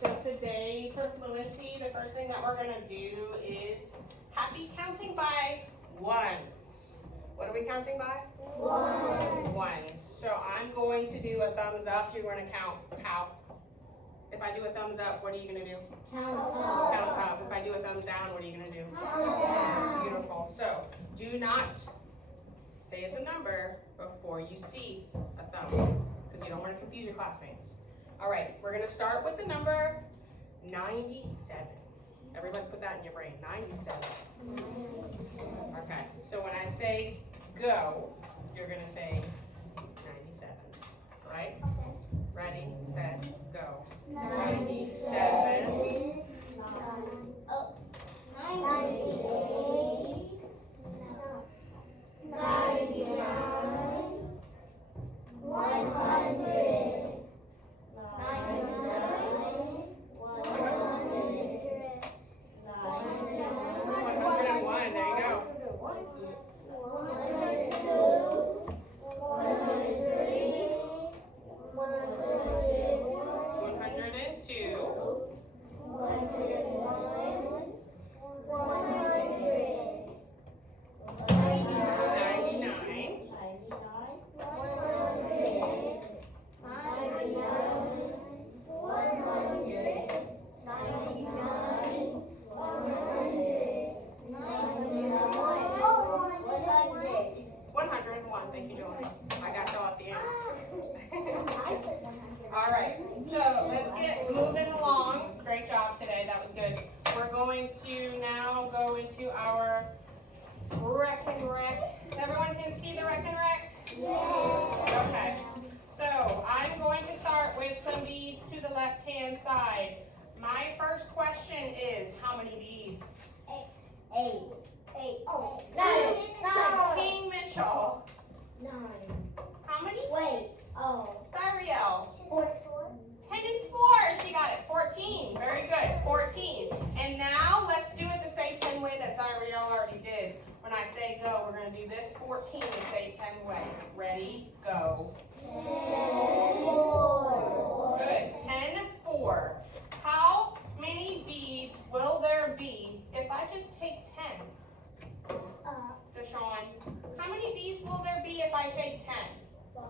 So today for fluency, the first thing that we're going to do is happy counting by ones. What are we counting by? Ones. So I'm going to do a thumbs up. You're going to count how? If I do a thumbs up, what are you going to do? Count up. Count up. If I do a thumbs down, what are you going to do? Count down. Beautiful. So do not say the number before you see a thumb, because you don't want to confuse your classmates. All right, we're going to start with the number 97. Everybody put that in your brain, 97. Okay, so when I say go, you're going to say 97, right? Ready, set, go. 97. 101, there you go. 102. 99. 101. Thank you, Joanne. I got y'all at the end. All right, so let's get moving along. Great job today. That was good. We're going to now go into our rec and rec. Everyone can see the rec and rec? Okay. So I'm going to start with some beads to the left-hand side. My first question is, how many beads? 8. Oh, King Mitchell. 9. How many? Wait. Oh. Cyriel. 10 and 4. She got it. 14. Very good. 14. And now let's do it the same 10 way that Cyriel already did. When I say go, we're going to do this 14 the same 10 way. Ready? Go. 10. Good. 10, 4. How many beads will there be if I just take 10? Deshaun, how many beads will there be if I take 10? 5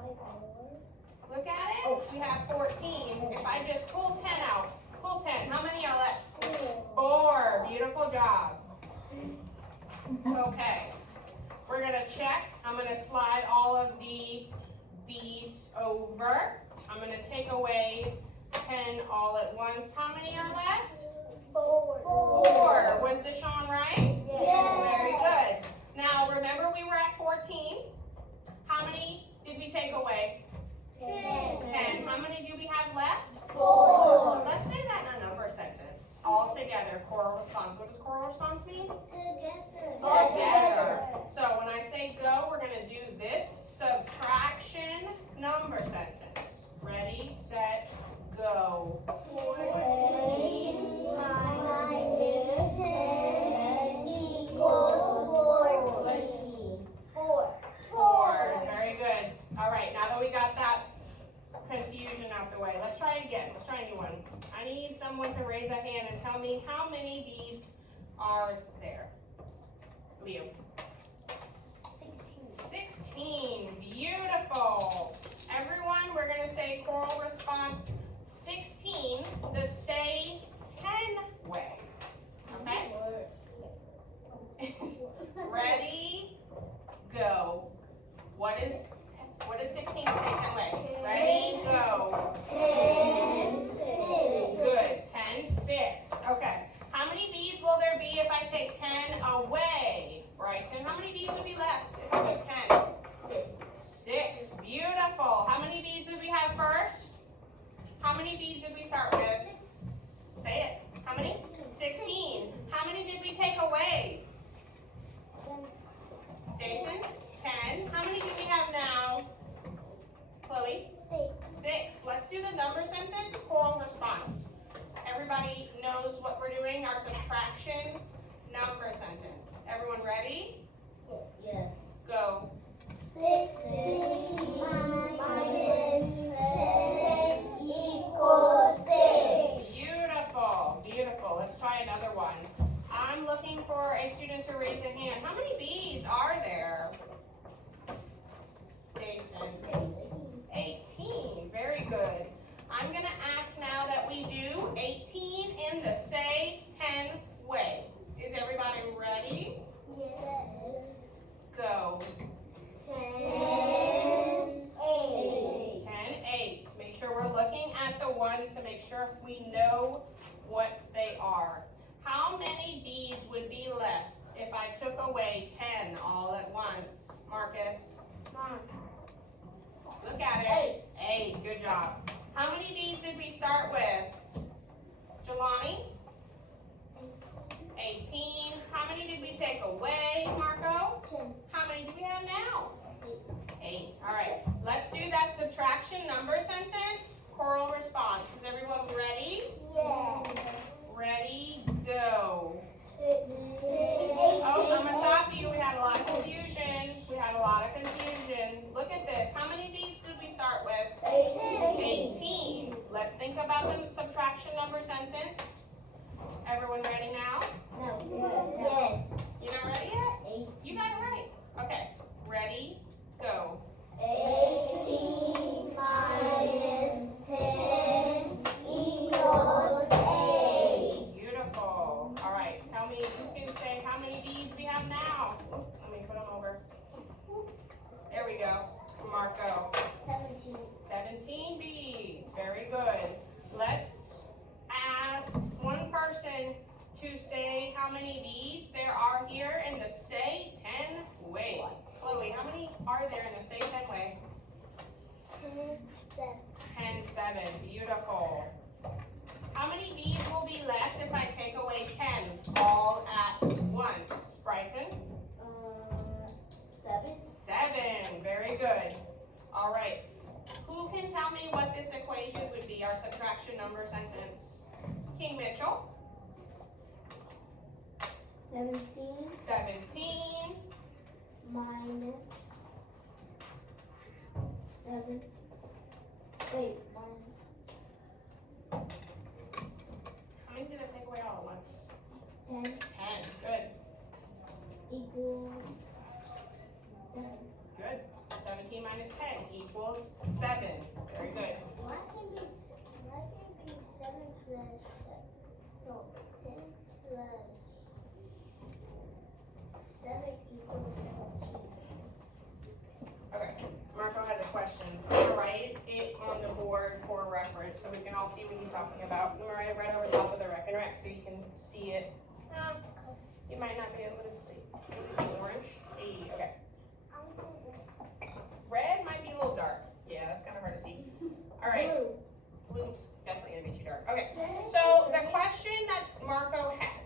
Look at it. We have 14. If I just pull 10 out, pull 10. How many are left? 4. Beautiful job. Okay. We're going to check. I'm going to slide all of the beads over. I'm going to take away 10 all at once. How many are left? 4. Was Deshaun right? Very good. Now, remember we were at 14. How many did we take away? 10. How many do we have left? 4. Let's say that in a number sentence. All together, choral response. What does choral response mean? Together. So when I say go, we're going to do this subtraction number sentence. Ready, set, go. 4. Very good. All right, now that we got that confusion out the way, let's try it again. Let's try a new one. I need someone to raise a hand and tell me how many beads are there. Leo. 16. Beautiful. Everyone, we're going to say choral response 16 the say 10 way. Okay? Ready? Go. What is 16 the say 10 way? Ready? Go. 10. Good. 10, 6. Okay. How many beads will there be if I take 10 away? Bryson, how many beads would be left if I take 10? 6. Beautiful. How many beads did we have first? How many beads did we start with? Say it. How many? 16. How many did we take away? Jason? 10. How many do we have now? Chloe? 6. Let's do the number sentence, choral response. Everybody knows what we're doing, our subtraction number sentence. Everyone ready? Yes. Go. 16 minus 7 equals 6. Beautiful. ones to make sure we know what they are. How many beads would be left if I took away 10 all at once? Marcus? Look at it. 8. Good job. How many beads did we start with? Jelani? 18. How many did we take away, Marco? 10. How many do we have now? 8. All right. Let's do that subtraction number sentence. Choral response. Is everyone ready? Yes. Ready, go. 6. Oh, I'm going to stop you. We had a lot of confusion. Look at this. How many beads did we start with? 18. Let's think about the subtraction number sentence. Everyone ready now? No. Yes. You not ready yet? 8. You got it right. Okay. Ready, go. 18 minus 10 equals 8. Beautiful. All right. Tell me, who can say how many beads we have now? Let me put them over. There we go. Marco. 17. 17 beads. Very good. Let's ask one person to say how many beads there are here in the say 10 way. Chloe, how many are there in the say 10 way? 7. 10, 7. Beautiful. How many beads will be left if I take away 10 all at once? Bryson? 7. 7. Very good. All right. Who can tell me what this equation would be, our subtraction number sentence? King Mitchell? 17 17. minus 7. Wait, How many did I take away all at once? 10 10. Good. equals 7. Good. 17 minus 10 equals 7. Very good. Why can't be 7 plus 10 plus 7 equals 14? Okay. Marco has a question. I'm going to write it on the board for reference so we can all see what he's talking about. I'm going to write it right over top of the rec and rec so you can see it. You might not be able to see. Can you see orange? Hey, okay. Red might be a little dark. Yeah, that's kind of hard to see. All right. Blue's definitely going to be too dark. Okay. So the question that Marco had.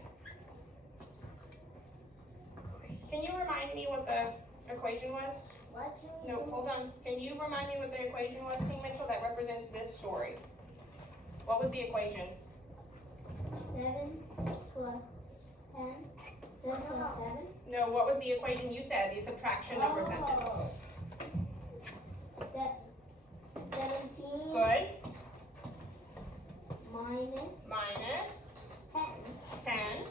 Can you remind me what the equation was? No, hold on. Can you remind me what the equation was, King Mitchell, that represents this story? What was the equation? 7 plus 10. 7 plus 7. No, what was the equation you said, the subtraction number sentence? 17 Good. minus 10 10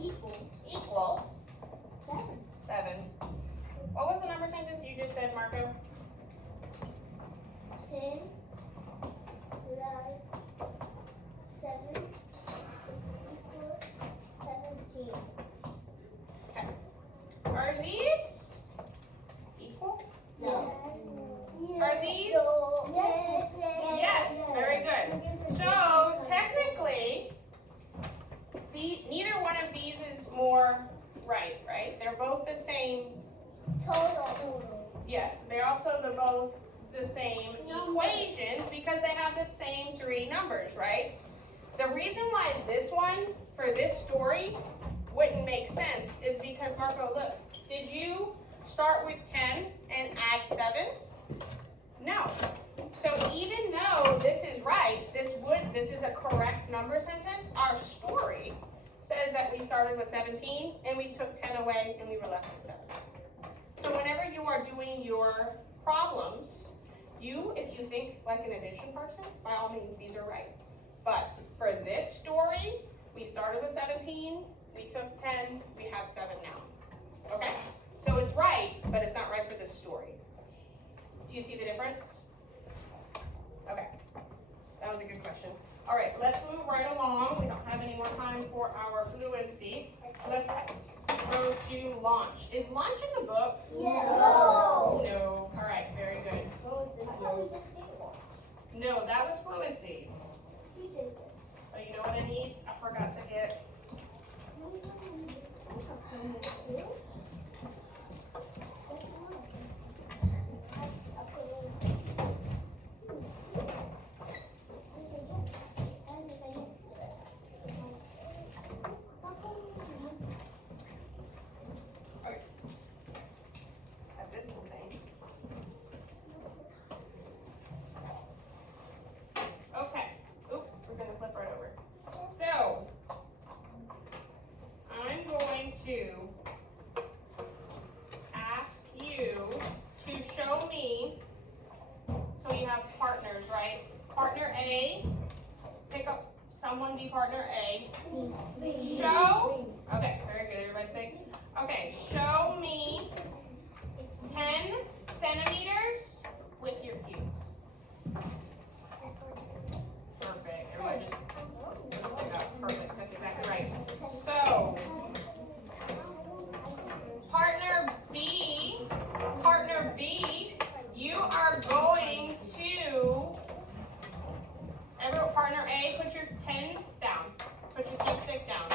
equals equals 7. 7. What was the number sentence you just said, Marco? 10 plus 7 equals 17. Okay. Are these equal? Yes. Are these? Yes. Yes, very good. So technically, neither one of these is more right? They're both the same. Total. Yes, they're also both the same equations because they have the same 3 numbers, right? The reason why this one, for this story, wouldn't make sense is because, Marco, look, did you start with 10 and add 7? No. So even though this is right, this is a correct number sentence, our story says that we started with 17 and we took 10 away and we were left with 7. So whenever you are doing your problems, if you think like an addition person, by all means, these are right. But for this story, we started with 17, we took 10, we have 7 now. Okay? So it's right, but it's not right for this story. Do you see the difference? Okay. That was a good question. All right, let's move right along. We don't have any more time for our fluency. Let's go to launch. Is launch in the book? No. No. All right, very good. No, that was fluency. me, so we have partners, right? Partner A, pick up someone be partner A. Show, okay, very good, everybody speak. Okay, show me 10 centimeters with your cubes. Perfect, everybody just stick up, perfect, that's exactly right. So, partner B, you are going to, partner A, put your 10 down. Put your 10 stick down.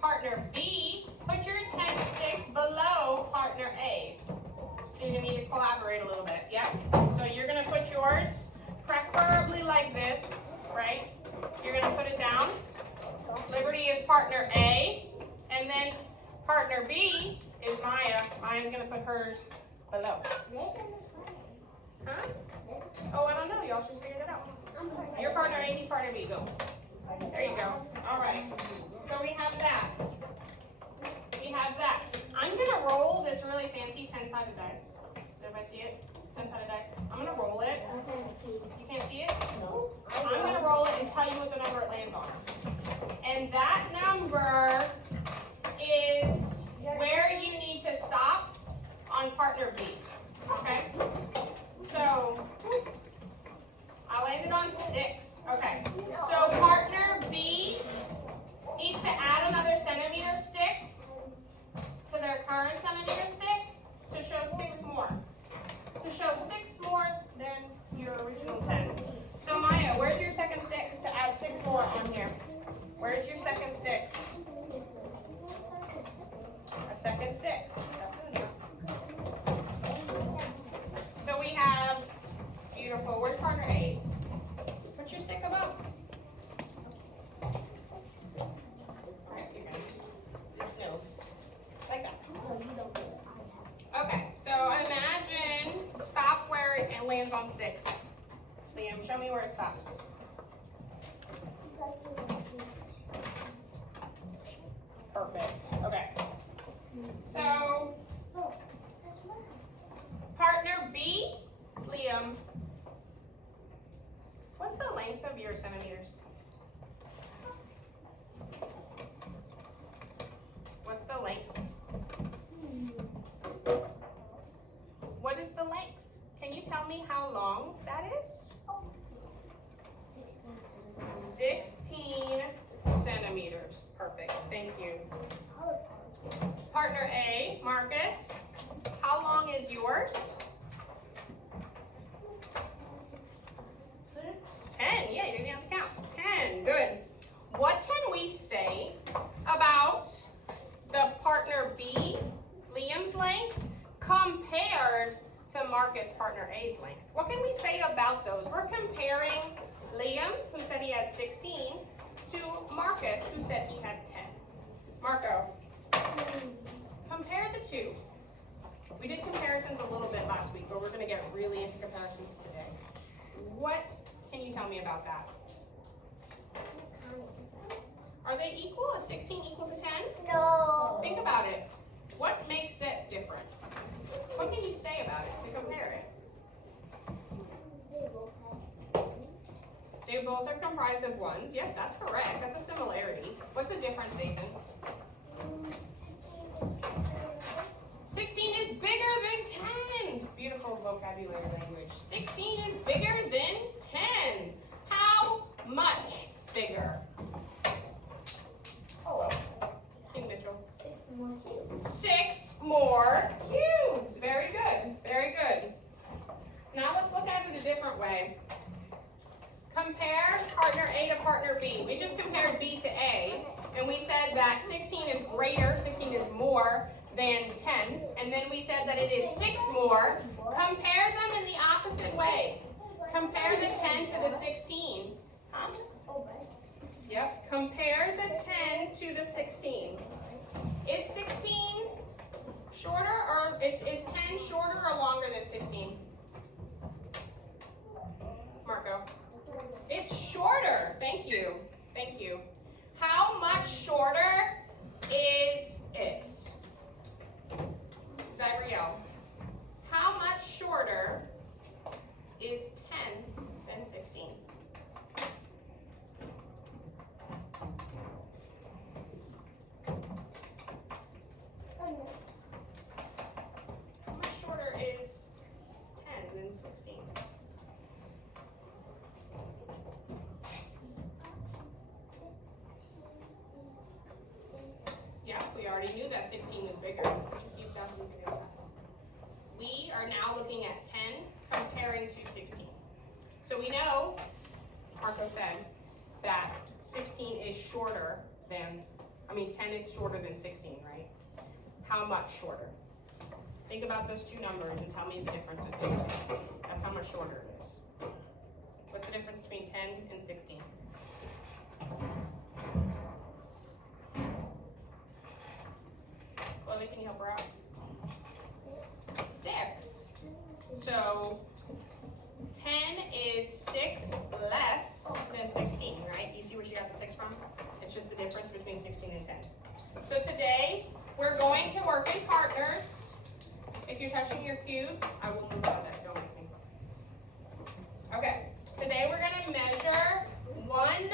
Partner B, put your 10 sticks below partner A's. So you're going to need to collaborate a little bit, yep? So you're going to put yours preferably like this, right? You're going to put it down. Liberty is partner A, and then partner B is Maya. Maya's going to put hers below. Huh? Oh, I don't know. Y'all just figured it out. Your partner A, he's partner B. Go. There you go. All right. So we have that. We have that. I'm going to roll this really fancy 10-sided dice. Does everybody see it? 10-sided dice. I'm going to roll it. You can't see it? No. I'm going to roll it and tell you what the number it lands on. And that number is where you need to stop on partner B. Okay? So, I landed on 6. Okay. So partner B needs to add another centimeter stick to their current centimeter stick to show 6 more. To show 6 more than your original 10. So Maya, where's your second stick to add 6 more on here? Where's your second stick? A second stick. So we have, beautiful, where's partner A's? Put your stick above. Alright, you're good. No. Like that. Okay, so imagine, stop where it lands on 6. Liam, show me where it stops. Perfect. Okay. So, partner B, Liam, what's the length of your centimeters? What's the length? What is the length? Can you tell me how long that is? 16 centimeters. Perfect. Thank you. Partner A, Marcus, how long is yours? 10. Yeah, you didn't have to count. 10. Good. What can we say about the partner B, Liam's length, compared to Marcus, partner A's length? What can we say about those? We're comparing Liam, who said he had 16, to Marcus, who said he had 10. Marco, compare the two. We did comparisons a little bit last week, but we're going to get really into comparisons today. What can you tell me about that? Are they equal? Is 16 equal to 10? No. Think about it. What makes that different? What can you say about it to compare it? They both are comprised of ones. Yep, that's correct. That's a similarity. What's the difference, Jason? 16 is bigger than 10. Beautiful vocabulary language. 16 is bigger than 10. How much bigger? Hello, King Mitchell. 6 more cubes. 6 more cubes. Very good. Very good. Now let's look at it a different way. Compare partner A to partner B. We just compared B to A, and we said that 16 is greater, 16 is more than 10, and then we said that it is 6 more. Compare them in the opposite way. Compare the 10 to the 16. Huh? Yep, compare the 10 to the 16. Is 16 shorter, or is 10 shorter or longer than 16? Marco? It's shorter. Thank you. Thank you. How much shorter is it? Zyriel, how much shorter are now looking at 10 comparing to 16. So we know, Marco said, that 16 is shorter than, 10 is shorter than 16, right? How much shorter? Think about those two numbers and tell me the difference between the two. That's how much shorter it is. What's the difference between 10 and 16? Chloe, can you help her out? 6. So 10 is 6 less than 16, right? You see where she got the 6 from? It's just the difference between 16 and 10. So today, we're going to work in partners. If you're touching your cubes, I will move out of that, don't make me. Okay, today we're gonna measure one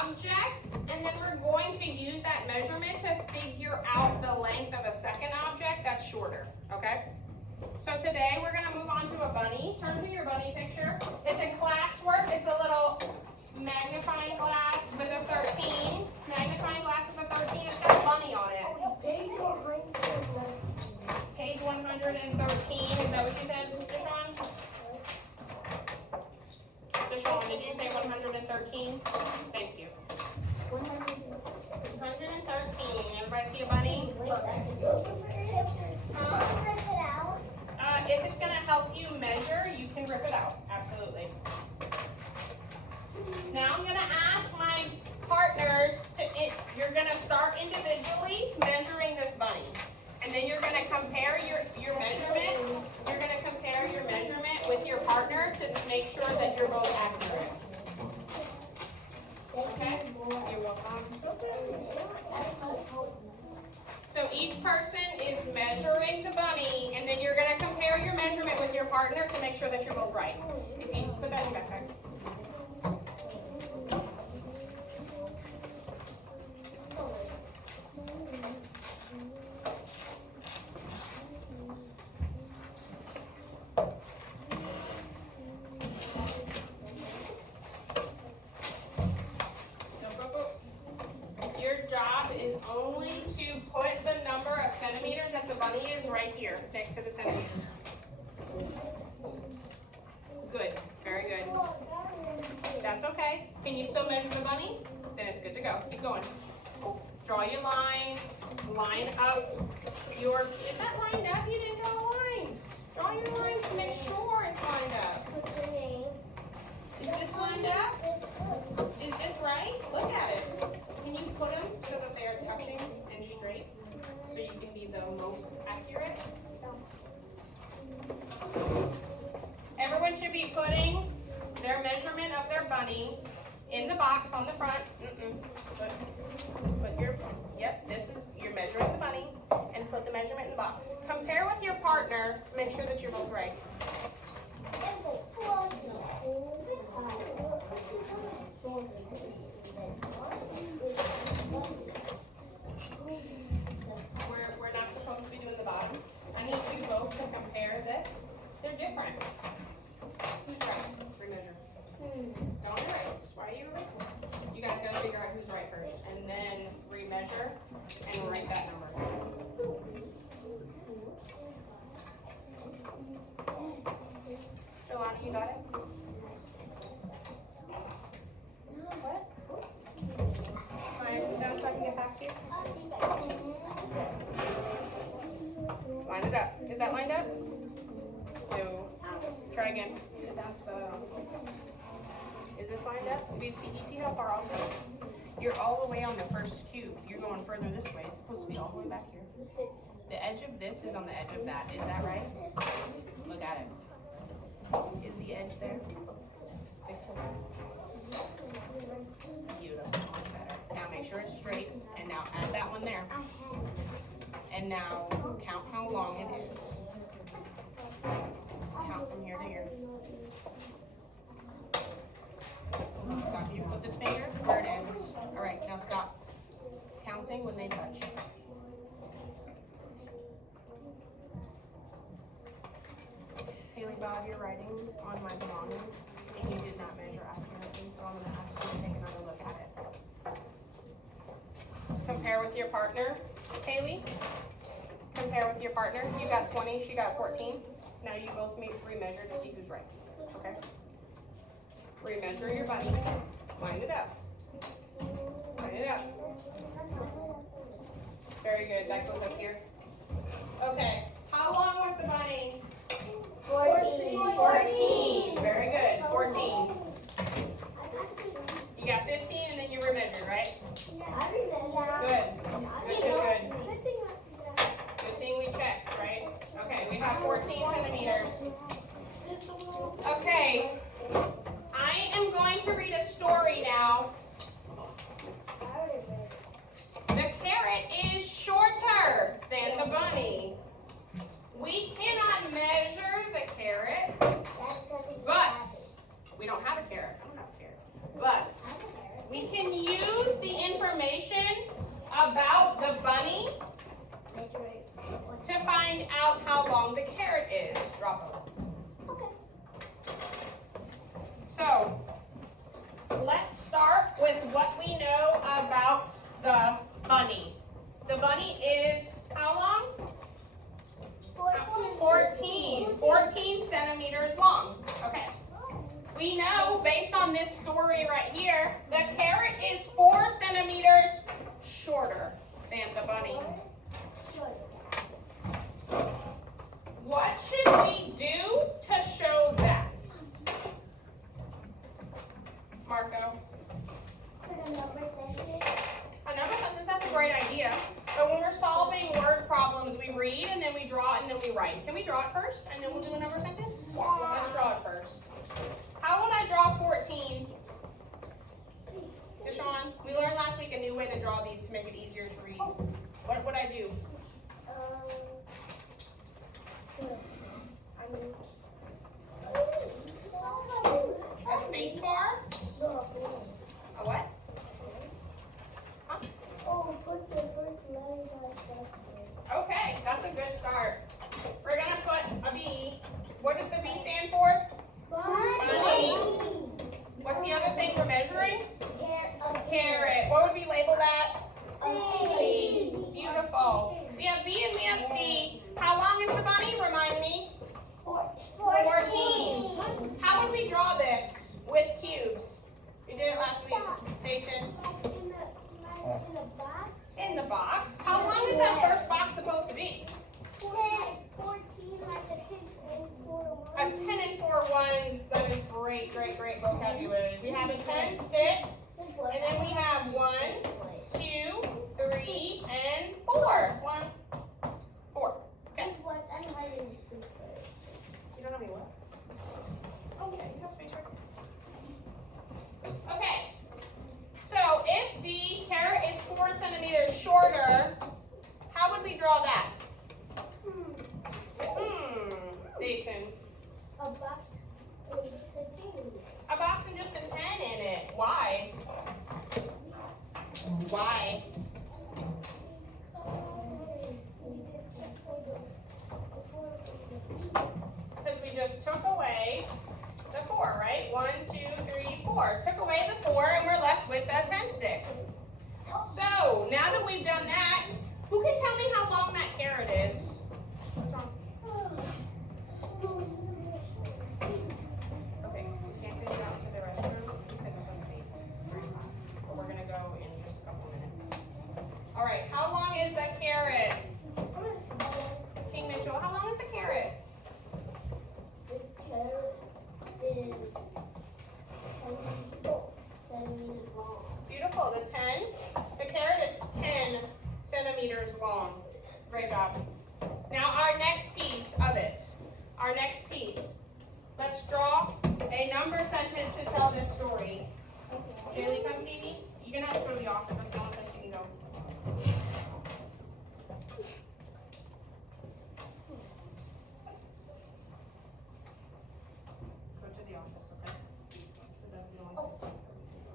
object, and then we're going to use that measurement to figure out the length of a second object that's shorter, okay? So today we're gonna move on to a bunny. Turn to your bunny picture. It's a classwork. It's a little magnifying glass with a 13. Magnifying glass with a 13. It's got a bunny on it. Page 113. Is that what you said, Deshaun? Deshaun, did you say 113? Thank you. 113. Everybody see a bunny? If it's going to help you measure, you can rip it out. Absolutely. Now I'm going to ask my partners you're going to start individually measuring this bunny. And then you're going to compare your measurement. You're going to compare your measurement with your partner to make sure that you're both accurate. Okay? You're welcome. So each person is measuring the bunny, and then you're going to compare your measurement with your partner to make sure that you're both right. If you put that in your backpack. Your job is only to put the number of centimeters that the bunny is right here, next to the centimeters. Good, very good. That's okay. Can you still measure the bunny? Then it's good to go. Keep going. Draw your lines. Line up your, is that lined up? You didn't draw lines. Draw your lines to make sure it's lined up. Is this lined up? Is this right? Look at it. Can you put them so that they are touching and straight so you can be the most accurate? Everyone should be putting their measurement of their bunny in the box on the front. Put your, this is, you're measuring the bunny, and put the measurement in the box. Compare with your partner to make sure that you're both right. We're not supposed to be doing the bottom. I need you both to compare this. They're different. Who's right? Remeasure. Don't erase. Why are you erasing? You guys gotta figure out who's right first, and then remeasure and write that number. Jolani, you got it? What? Can I sit down so I can get past you? Line it up. Is that lined up? No. Try again. That's is this lined up? Do you see how far off it is? You're all the way on the first cube. You're going further this way. It's supposed to be all the way back here. The edge of this is on the edge of that. Is that right? Look at it. Is the edge there? Fix it. Beautiful. Much better. Now make sure it's straight. And now add that one there. And now count how long it is. Count from here to here. Stop. You put this finger where it ends. All right, now stop counting when they touch. Haley Bob, you're writing on my belongings, and you did not measure accurately, so I'm going to ask you to take another look at it. Compare with your partner, Haley. Compare with your partner. You got 20, she got 14. Now you both remeasure to see who's right. Okay? Remeasure your bunny. Line it up. Line it up. Very good. That goes up here. Okay. How long was the bunny? 14. Very good. 14. You got 15 and then you remeasured, right? Good. Good. Good thing we checked, right? Okay, we have 14 centimeters. Okay. I am going to read a story now. The carrot is shorter than the bunny. We cannot measure the carrot, but we don't have a carrot. I don't have a carrot. But we can use the information about the bunny to find out how long the carrot is. Drop it. Okay. So, let's start with what we know about the bunny. The bunny is how long? 14 centimeters long. Okay. We know, based on this story right here, the carrot is 4 centimeters shorter than the bunny. What should we do to show that? Marco? Put a number sentence. A number sentence, that's a great idea. But when we're solving word problems, we read and then we draw and then we write. Can we draw it first and then we'll do a number sentence? Let's draw it first. How would I draw 14? Deshaun, we learned last week a new way to draw these to make it easier to read. What would I do? A space bar? A what? Huh? Put the first letter. Okay, that's a good start. We're going to put a B. What does the B stand for? Bunny. What's the other thing we're measuring? Carrot. What would we label that? C. Beautiful. We have B and we have C. How long is the bunny? Remind me. 14. How would we draw this with cubes? We did it last week. Jason. In the box. How long is that first box supposed to be? 14, like a 10 and 4 A 10 and 4 ones. That is great vocabulary. We have a 10 stick, and then we have 1, 2, 3, and 4. 1, 4. Okay. You don't have any what? Oh yeah, you have space right there. Okay. So if the carrot is 4 centimeters shorter, how would we draw that? Jason. A box is 15. A box and just a 10 in it. Why? Why? Because we just took away the 4, right? 1, 2, 3, 4. Took away the 4 and we're left with that 10 stick. So now that we've done that, who can tell me how long that carrot is? What's wrong? Okay, can't send you out to the restroom because it's unsafe for your class. But we're gonna go in just a couple minutes. All right, how long is the carrot? King Mitchell, how long is the carrot? The carrot is centimeters long. Beautiful, the carrot is 10 centimeters long. Great job. Now our next piece of it, let's draw a number sentence to tell this story. Jaylee, come see me. You're gonna have to go to the office, that's the only place you can go. Go to the office, okay? So that's the only place that we can go.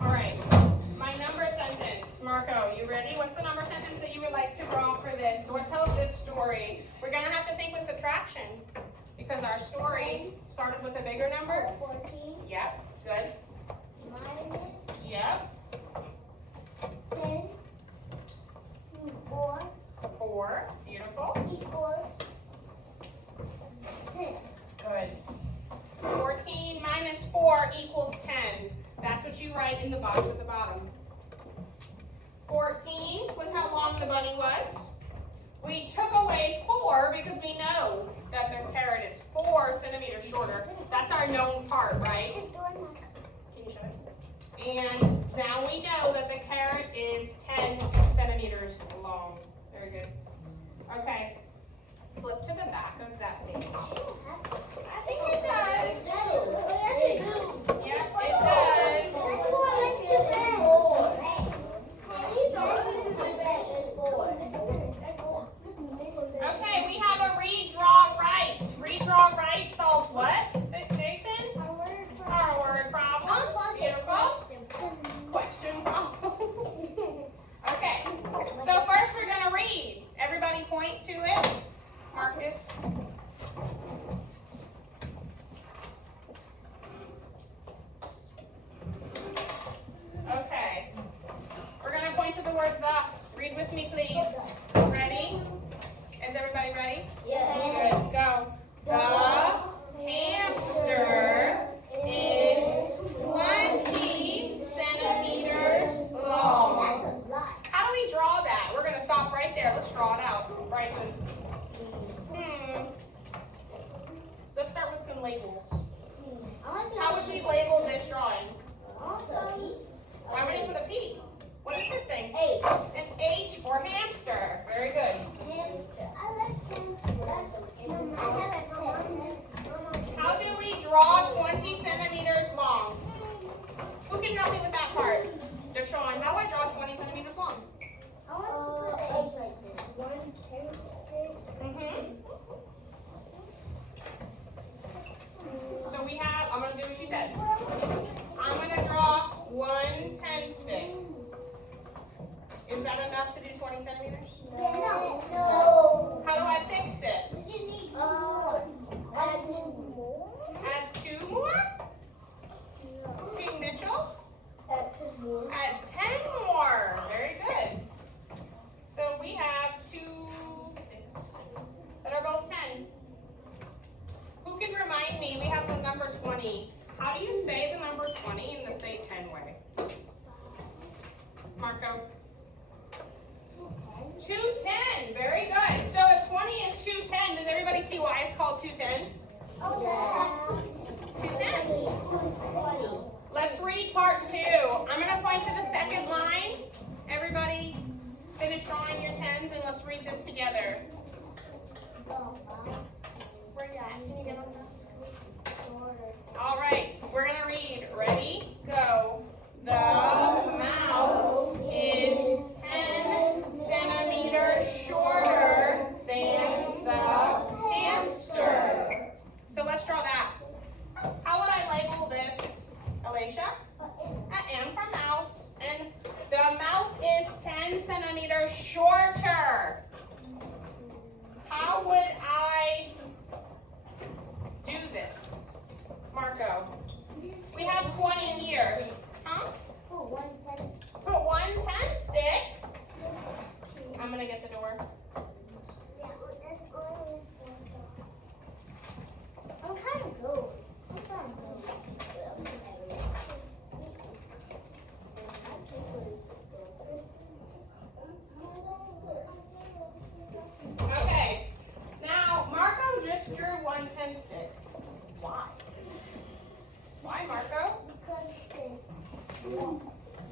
All right, my number sentence. Marco, you ready? What's the number sentence that you would like to draw for this? So what tells this story? We're gonna have to think with subtraction because our story started with a bigger number. 14 Yep, good. minus Yep, was we took away 4 because we know that the carrot is 4 centimeters shorter. That's our known part, right? Can you show it? And now we know that the carrot is 10 centimeters long. Very good. Okay. Flip to the back of that page. I think it does. Yep, it does. Okay, we have a redraw right. Redraw right solves what, Jason? Our word problem. Beautiful. Question problems. Okay, so first we're going to read. Everybody point to it. Marcus. Okay. We're going to point to the word the. Read with me, please. Ready? Is everybody ready? Yeah. Good. Go. The hamster is 20 centimeters long. That's a lot. How do we draw that? We're going to stop right there. Let's draw it out. Bryson. Let's start with some labels. How would we label this drawing? Why would I put a P? What is this thing? An H for hamster. Very good. How do we draw 20 centimeters long? Who can help me with that part? Deshaun, how do I draw 20 centimeters long? So we have, I'm going to do what she said. I'm going to draw 1 10 stick. Is that enough to do 20 centimeters? No. How do I fix it? We just need 2 more. Add 2 more? King Mitchell? Add 10 more. Very good. So we have 2 sticks that are both 10. Who can remind me? We have the number 20. How do you say the number 20 in the say 10 way? Marco? 210. Very good. So if 20 is 210, does everybody see why it's called 210? 210. Let's read part 2. I'm going to point to the second line. Everybody finish drawing your 10s and let's read this together. Where you at? Can you get on this? All right. We're going to read. Ready? Go. The mouse is 10 centimeters shorter than the hamster. So let's draw that. How would I label this, Alicia? M for mouse. And the mouse is 10 centimeters shorter. How would I do this? Marco. We have 20 here. Huh? Put 1 10 stick. I'm going to get the door. I'm kind of good. Okay. Now, Marco just drew 1 10 stick. Why? Why, Marco? Because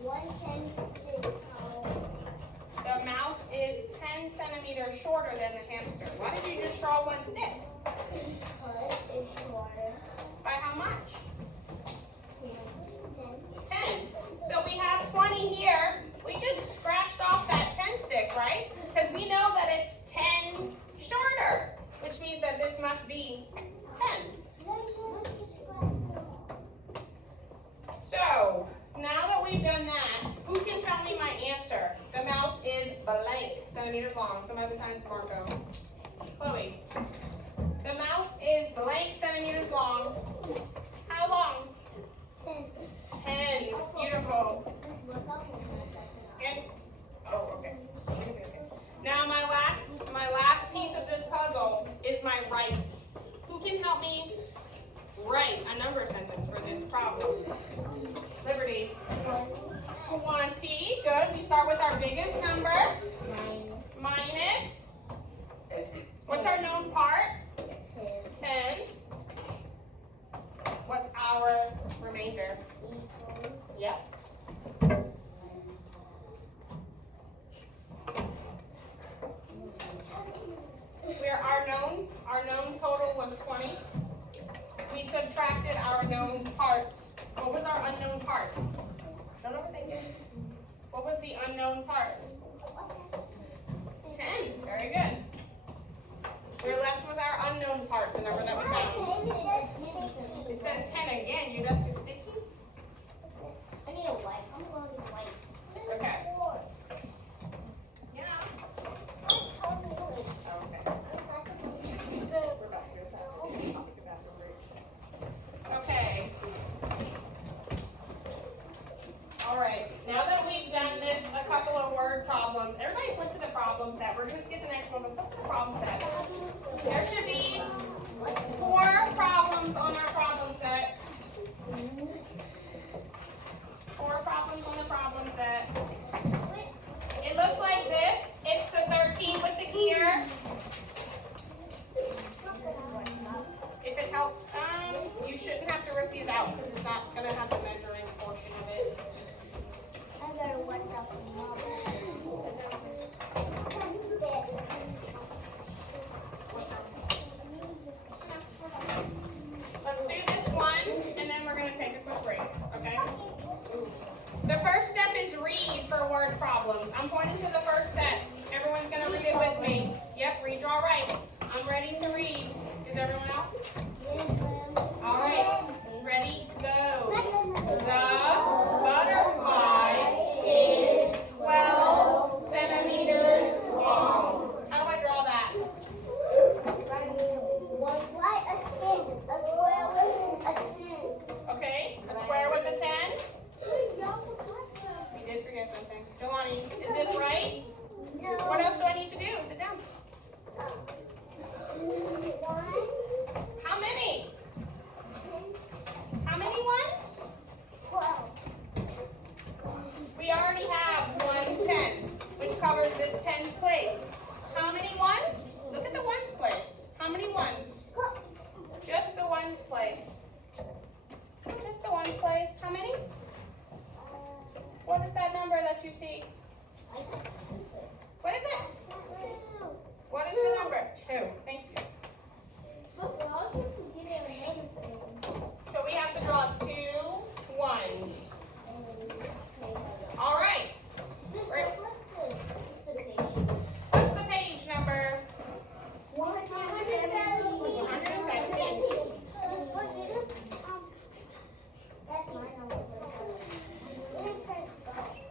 110 stick. The mouse is 10 centimeters shorter than the hamster. Why did you just draw 1 stick? Because it's shorter. By how much? 10. 10. So we have 20 here. We just scratched off that 10 stick, right? Because we know that it's 10 shorter, which means that this must be 10. So, now that we've done that, who can tell me my answer? The mouse is blank centimeters long. Somebody besides Marco. Chloe. The mouse is blank centimeters long. How long? 10. Beautiful. And, oh, okay. Now my last piece of this puzzle is my rights. Who can help me write a number sentence for this problem? Liberty. 20. Good. We start with our biggest number. the unknown part? 10. Very good. We're left with our unknown part, the number that we found. It says 10 again. Your desk is sticky? I need a wipe. I'm going to wipe. Okay. Yeah. Okay. We're back here. Okay. All right. Now that we've done this, a couple of word problems. Everybody flip to the problem set. We're going to skip the next one, but flip to the problem set. There should be 4 problems on our problem set. 4 problems on the problem set. It looks like this. It's the 13 with the gear. If it helps, you shouldn't have to rip these out because it's not going to have the measuring portion of it. I gotta work out the Let's do this one, and then we're going to take a quick break, okay? The first step is read for word problems. I'm pointing to the first set. Everyone's going to read it with me. Yep, read, draw, write. I'm ready to read. Is everyone else? All right, ready, go. The butterfly is 12 centimeters long. How do I draw that? Okay, a square with a 10. We did forget something. Jelani, is this right? What else do I need to do? Sit down. How many? How many ones? 12. We already have 1 10, which covers this 10's place. How many ones? Look at the ones place. How many ones? Just the ones place. Just the ones place. How many? What is that number that you see? What is it? What is the number? 2. Thank you. So we have to draw 2 1s. All right. What's the page number? 117. That's my number.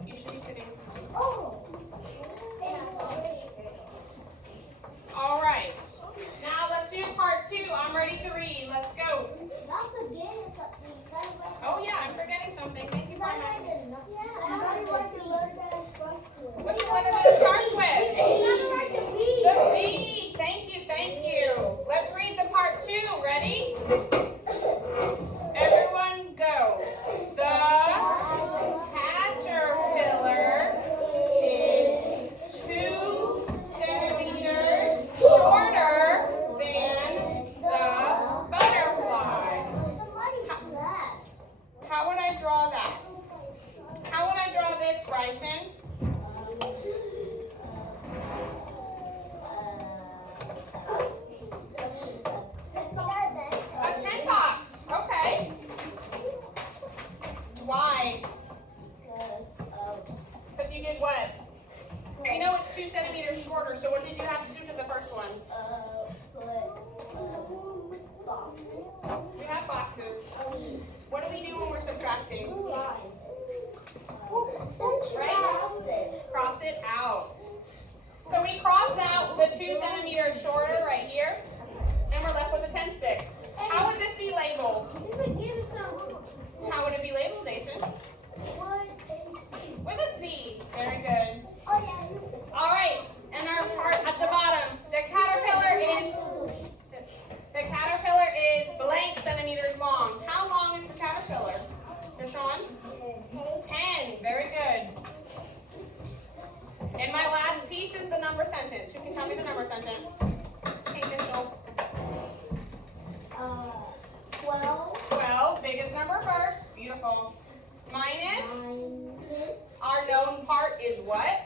You should be sitting. Oh. All right. Now let's do part 2. I'm ready to read. Let's go. Not forgetting something. Oh yeah, I'm forgetting something. Thank you for reminding me. What's the letter that it starts with? The V. Thank you, thank you. Let's read the part 2. Ready? Everyone go. The caterpillar is 2 centimeters shorter than the butterfly. How would I draw that? How would I draw this, Bryson? A 10 box. Okay. Why? Because you did what? We know it's 2 centimeters shorter, so what did you have to do to the first one? We have boxes. What do we do when we're subtracting? Right? Cross it out. So we crossed out the 2 centimeters shorter right here, and we're left with a 10 stick. How would this be labeled? How would it be labeled, Nathan? With a C. Very good. All right, and our part at the bottom. The caterpillar is blank centimeters long. How long is the caterpillar? Deshaun? 10. Very good. And my last piece is the number sentence. Who can tell me the number sentence? Hey, Mitchell. 12. 12. Biggest number first. Beautiful. Minus. Our known part is what?